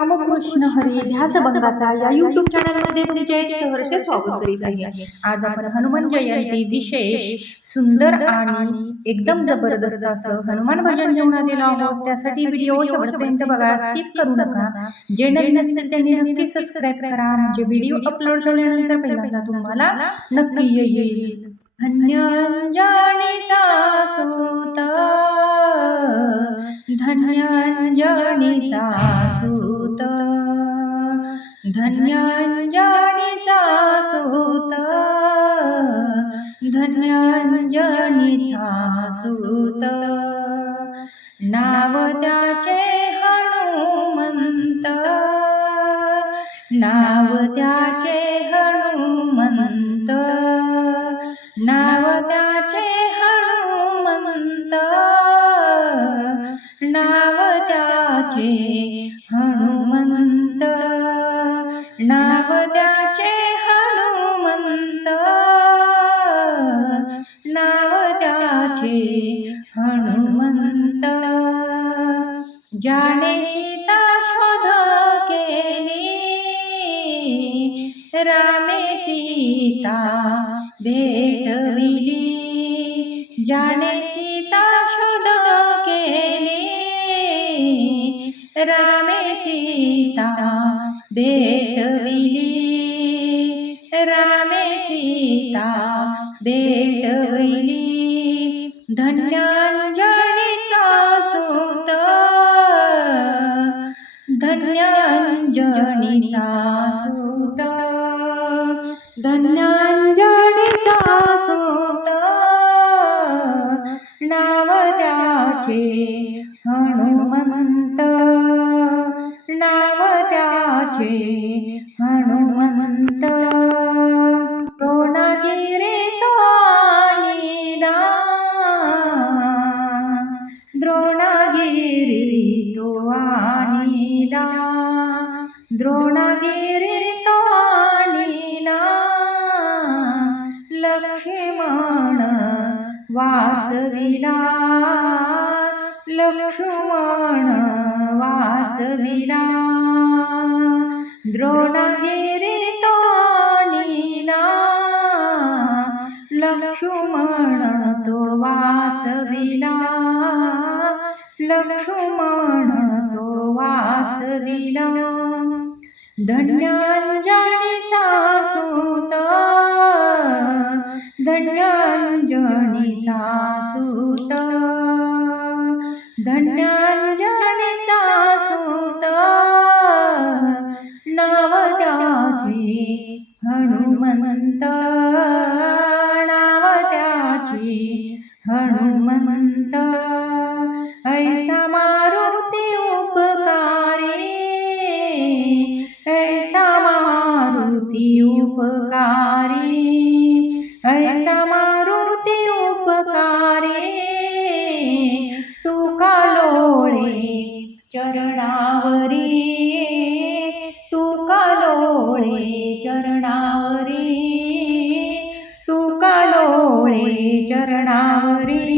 रामकृष्ण हरी ध्यासभंगाचा या यूट्यूब चॅनलमध्ये तुमचे सहर्ष स्वागत करीत आहे। आज आपण हनुमान जयंती विशेष सुंदर आणि एकदम जबरदस्त असं हनुमान भजन घेऊन आलेलो आहोत। त्यासाठी व्हिडिओ शेवटपर्यंत बघा, स्किप करू नका। जे नवीन असतील त्यांनी नक्की सबस्क्राइब करा, म्हणजे व्हिडिओ अपलोड झाल्यानंतर पहिल्यांदा तुम्हाला नक्की येईल। धन्यांजनीचा सूत, धन्यांजनीचा सूत, धन्यांजनीचा सूत, धन्यांजनीचा सूत। नाव त्याचे हनुमंत, नाव त्याचे हनुमंत, नाव त्याचे हनुमंत, नाव त्याचे हनुमंत, नाव त्याचे हनुमंत, नाव त्याचे हनुमंत। ज्याने सीता शोध केली, रामे सीता भेटविली। ज्याने सीता शोध केली, रामे सीता भेटविली, रामे सीता भेटविली। धन्यांजनीचा सूत, धन्यांजनीचा सूत, धन्यांजनीचा सूत। नाव त्याचे हनुमंत, नाव त्याचे हनुमंत। द्रोणगिरी तो आणिला, द्रोणगिरी तो आणिला, द्रोणगिरी तो आणिला। लक्ष्मण वाचविला, लक्ष्मण वाचविला। द्रोणगिरी तो आणिला, लक्ष्मण तो वाचविला, लक्ष्मण तो वाचविला। धन्यांजनीचा सूत, धन्यांजनीचा सूत, धन्यांजनीचा सूत। नाव त्याचे हनुमंत, नाव त्याचे हनुमंत। ऐसा मारुती उपकारी, ऐसा मारुती उपकारी, ऐसा मारुती उपकारी। तुका लोळे चरणावरी, तुका लोळे चरणावरी, तुका लोळे चरणावरी।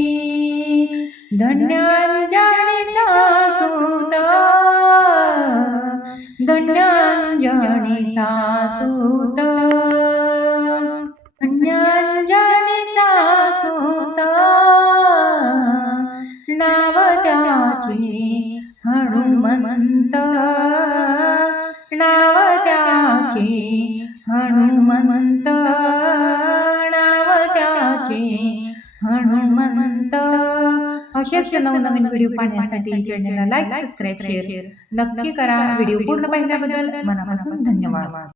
धन्यांजनीचा सूत, धन्यांजनीचा सूत, धन्यांजनीचा सूत। नाव त्याचे हनुमंत, नाव त्याचे हनुमंत, नाव त्याचे हनुमंत। अशाच नवनवीन व्हिडिओ पाहण्यासाठी चॅनलला लाईक, सबस्क्राइब, शेअर नक्की करा। व्हिडिओ पूर्ण पाहिल्याबद्दल मनापासून धन्यवाद।